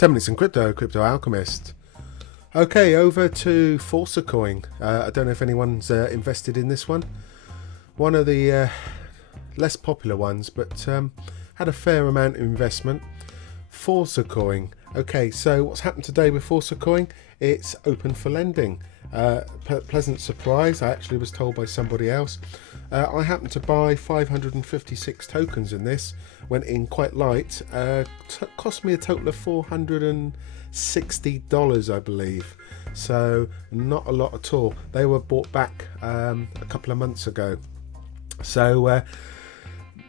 10 minutes in crypto Alchemist. Okay, over to Forza Coin. I don't know if anyone's invested in this one. One of the less popular ones, but had a fair amount of investment. Forza Coin. Okay, so what's happened today with Forza Coin? It's open for lending. Pleasant surprise. I actually was told by somebody else. I happened to buy 556 tokens in this. Went in quite light. Cost me a total of $460, I believe. So not a lot at all. They were bought back a couple of months ago. So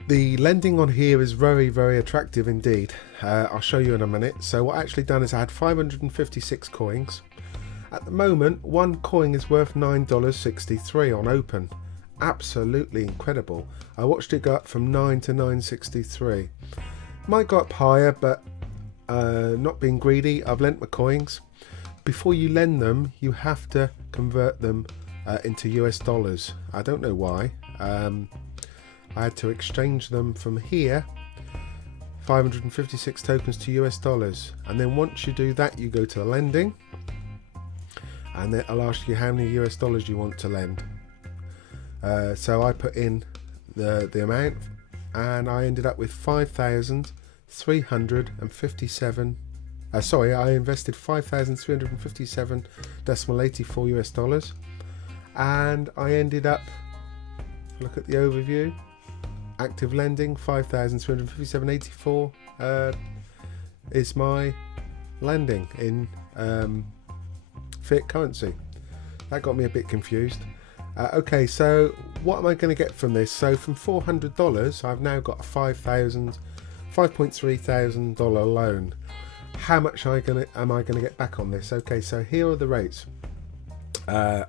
the lending on here is very, very attractive indeed. I'll show you in a minute. So what I actually done is I had 556 coins. At the moment, one coin is worth $9.63 on open. Absolutely incredible. I watched it go up from 9 to 9.63. Might go up higher, but not being greedy, I've lent my coins. Before you lend them, you have to convert them into US dollars. I don't know why. I had to exchange them from here, 556 tokens to US dollars. And then once you do that, you go to the lending. And then I'll ask you how many US dollars you want to lend. So I put in the amount, and I ended up with 5,357. Sorry, I invested 5,357.84 US dollars, and I ended up. Look at the overview. Active lending 5,357.84 is my lending in fiat currency. That got me a bit confused. Okay, so what am I going to get from this? So from $400, I've now got a $5.3 thousand loan. How much am I going to get back on this? Okay, so here are the rates. I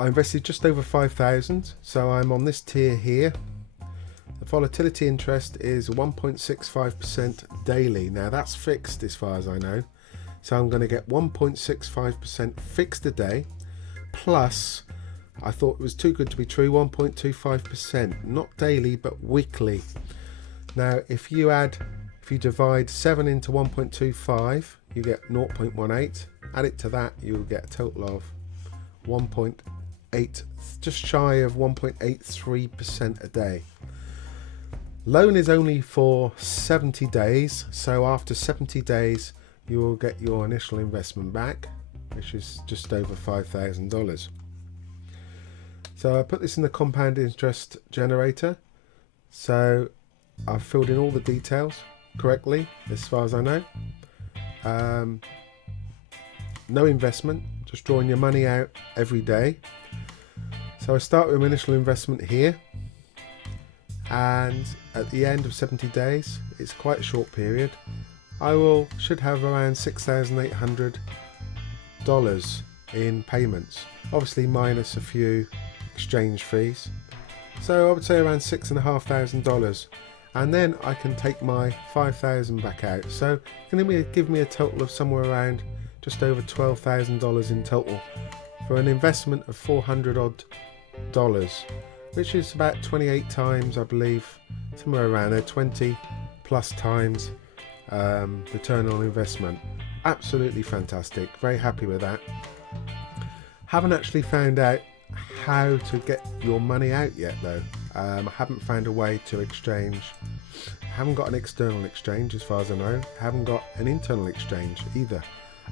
invested just over 5,000, so I'm on this tier here. The volatility interest is 1.65% daily. Now that's fixed as far as I know. So I'm going to get 1.65% fixed a day, plus I thought it was too good to be true, 1.25%, not daily but weekly. Now if you divide 7 into 1.25, you get 0.18. Add it to that, you'll get a total of 1.8, just shy of 1.83% a day. Loan is only for 70 days, so after 70 days you will get your initial investment back, which is just over $5,000. So I put this in the compound interest generator. So I've filled in all the details correctly as far as I know. No investment, just drawing your money out every day. So I start with my initial investment here, and at the end of 70 days, it's quite a short period, I should have around $6,800 in payments, obviously minus a few exchange fees. So I would say around $6,500, and then I can take my 5,000 back out. So it's going to give me a total of somewhere around just over $12,000 in total for an investment of $400 odd, which is about 28 times, I believe, somewhere around there, 20 plus times return on investment. Absolutely fantastic. Very happy with that. Haven't actually found out how to get your money out yet though. I haven't found a way to exchange. I haven't got an external exchange as far as I know. I haven't got an internal exchange either.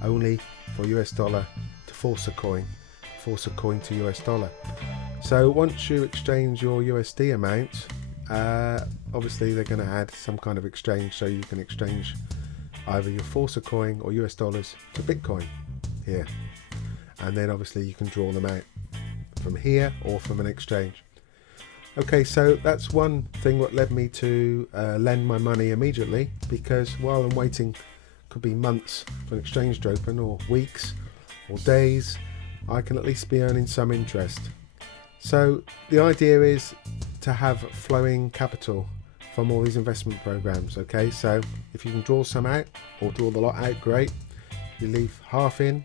Only for US dollar to Forza Coin to US dollar. So once you exchange your USD amount, obviously they're going to add some kind of exchange, so you can exchange either your Forza Coin or US dollars to Bitcoin here, and then obviously you can draw them out from here or from an exchange. Okay, so that's one thing what led me to lend my money immediately, because while I'm waiting, could be months for an exchange to open, or weeks or days, I can at least be earning some interest. So the idea is to have flowing capital from all these investment programs. Okay, so if you can draw some out or draw the lot out, great. You leave half in,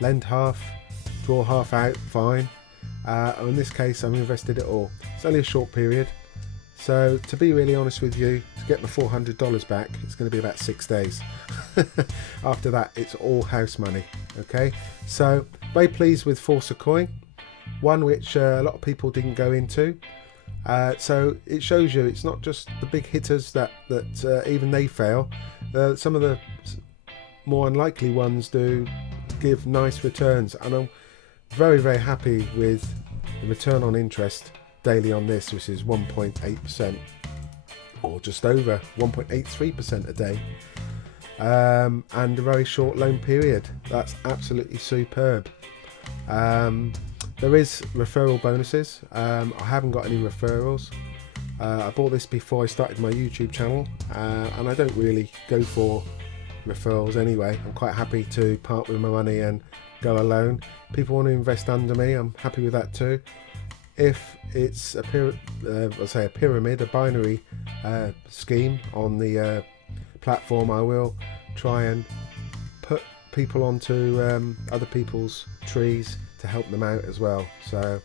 lend half, draw half out, fine. In this case I've invested it all. It's only a short period, So to be really honest with you, to get my $400 back, it's going to be about 6 days. After that, it's all house money. Okay, so very pleased with Forza Coin, one which a lot of people didn't go into. So it shows you it's not just the big hitters that even they fail. Some of the more unlikely ones do give nice returns, and I'm very, very happy with the return on interest daily on this, which is 1.8%, or just over 1.83% a day, and a very short loan period. That's absolutely superb. There is referral bonuses. I haven't got any referrals. I bought this before I started my YouTube channel, and I don't really go for referrals anyway. I'm quite happy to part with my money and go alone. People want to invest under me, I'm happy with that too. If it's a pyramid, a binary scheme on the platform, I will try and put people onto other people's trees to help them out as well. So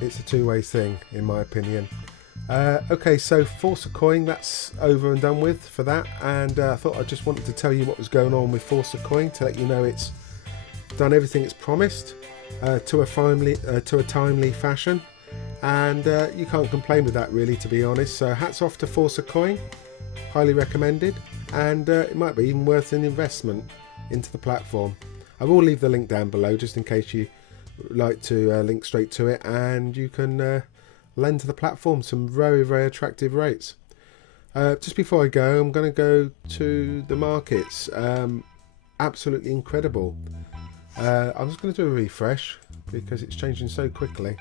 it's a two-way thing, in my opinion. Okay, so Forza Coin, that's over and done with for that, and I thought I just wanted to tell you what was going on with Forza Coin to let you know it's done everything it's promised to a timely fashion, and you can't complain with that, really, to be honest. So hats off to Forza Coin, highly recommended, and it might be even worth an investment into the platform. I will leave the link down below just in case you like to link straight to it, and you can lend to the platform some very, very attractive rates. Just before I go, I'm going to go to the markets. Absolutely incredible. I'm just going to do a refresh because it's changing so quickly.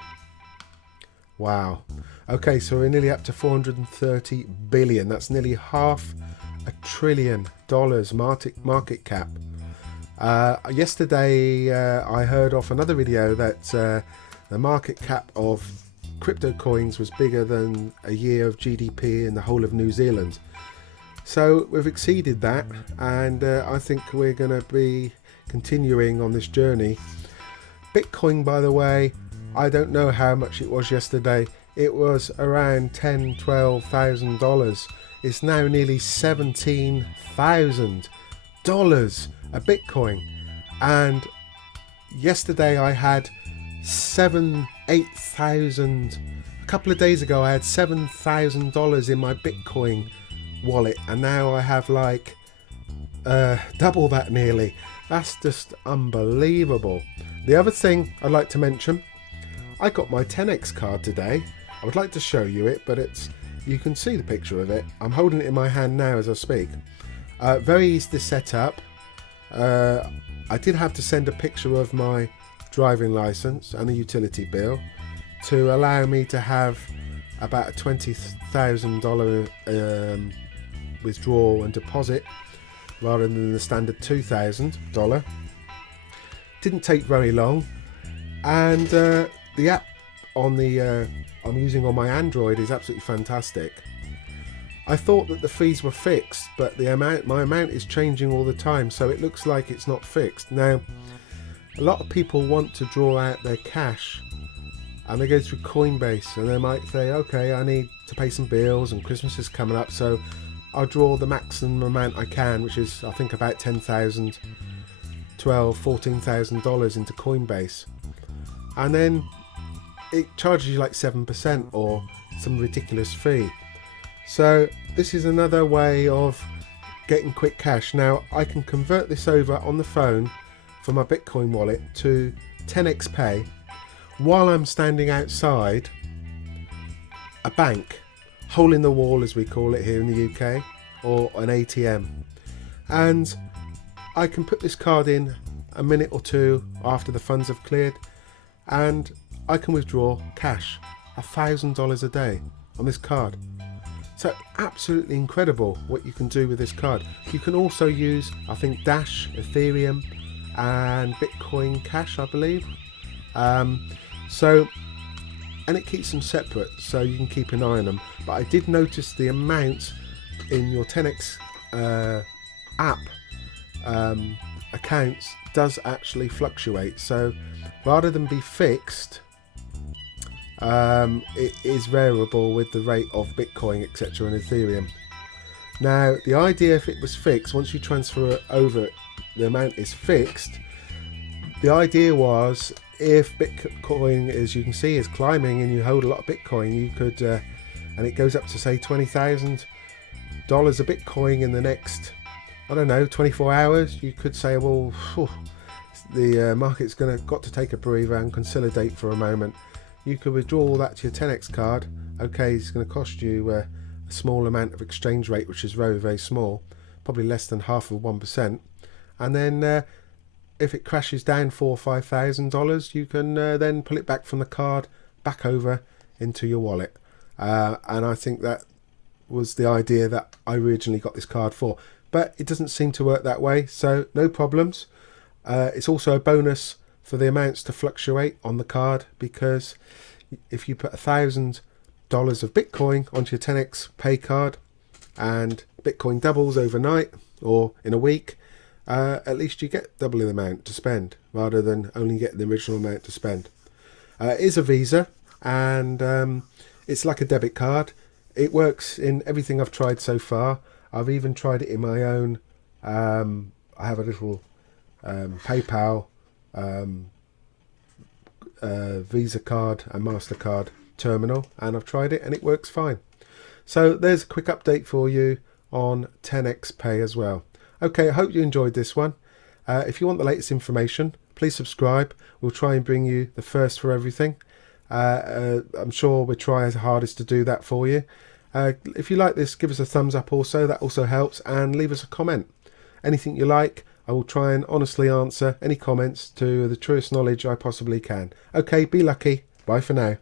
Wow. Okay, so we're nearly up to 430 billion. That's nearly $500 billion market cap. Yesterday I heard off another video that the market cap of crypto coins was bigger than a year of GDP in the whole of New Zealand. So we've exceeded that, and I think we're going to be continuing on this journey. Bitcoin, by the way, I don't know how much it was yesterday. It was around $10,000-12,000. It's now nearly $17,000 a Bitcoin, and yesterday I had 8,000. A couple of days ago I had $7,000 in my Bitcoin wallet, and now I have like double that nearly. That's just unbelievable. The other thing I'd like to mention, I got my Tenx card today. I would like to show you it, but you can see the picture of it. I'm holding it in my hand now as I speak. Very easy to set up. I did have to send a picture of my driving license and a utility bill to allow me to have about a $20,000 withdrawal and deposit rather than the standard $2,000. Didn't take very long, and the app on the I'm using on my Android is absolutely fantastic. I thought that the fees were fixed, but my amount is changing all the time, so it looks like it's not fixed. Now, a lot of people want to draw out their cash, and they go through Coinbase, and they might say, okay, I need to pay some bills and Christmas is coming up, so I'll draw the maximum amount I can, which is I think about $10,000, $12,000, $14,000 into Coinbase, and then it charges you like 7% or some ridiculous fee. So this is another way of getting quick cash. Now I can convert this over on the phone from my Bitcoin wallet to Tenx Pay while I'm standing outside a bank, hole in the wall as we call it here in the UK, or an ATM, and I can put this card in a minute or two after the funds have cleared, and I can withdraw cash, $1,000 a day on this card. So absolutely incredible what you can do with this card. You can also use, I think, Dash, Ethereum and Bitcoin Cash, I believe. And it keeps them separate, so you can keep an eye on them. But I did notice the amount in your Tenx app accounts does actually fluctuate. So rather than be fixed, it is variable with the rate of Bitcoin, etc., and Ethereum. Now, the idea, if it was fixed, once you transfer it over, the amount is fixed. The idea was, if Bitcoin, as you can see, is climbing and you hold a lot of Bitcoin, you could, and it goes up to say $20,000 a Bitcoin in the next, I don't know, 24 hours, you could say, well, the market's got to take a breather and consolidate for a moment. You could withdraw all that to your Tenx card. Okay, it's going to cost you a small amount of exchange rate, which is very, very small, probably less than half of 1%. And then if it crashes down $4,000 or $5,000, you can then pull it back from the card back over into your wallet. And I think that was the idea that I originally got this card for. But it doesn't seem to work that way, so no problems. It's also a bonus for the amounts to fluctuate on the card, because if you put $1,000 of Bitcoin onto your Tenx pay card and Bitcoin doubles overnight or in a week, at least you get double the amount to spend rather than only get the original amount to spend. It is a Visa, and it's like a debit card. It works in everything I've tried so far. I've even tried it in my own. I have a little PayPal, Visa card and MasterCard terminal, and I've tried it and it works fine. So there's a quick update for you on Tenx Pay as well. Okay, I hope you enjoyed this one. If you want the latest information, please subscribe. We'll try and bring you the first for everything. I'm sure we'll try our hardest to do that for you. If you like this, give us a thumbs up also, that also helps, and leave us a comment. Anything you like, I will try and honestly answer any comments to the truest knowledge I possibly can. Okay, be lucky. Bye for now.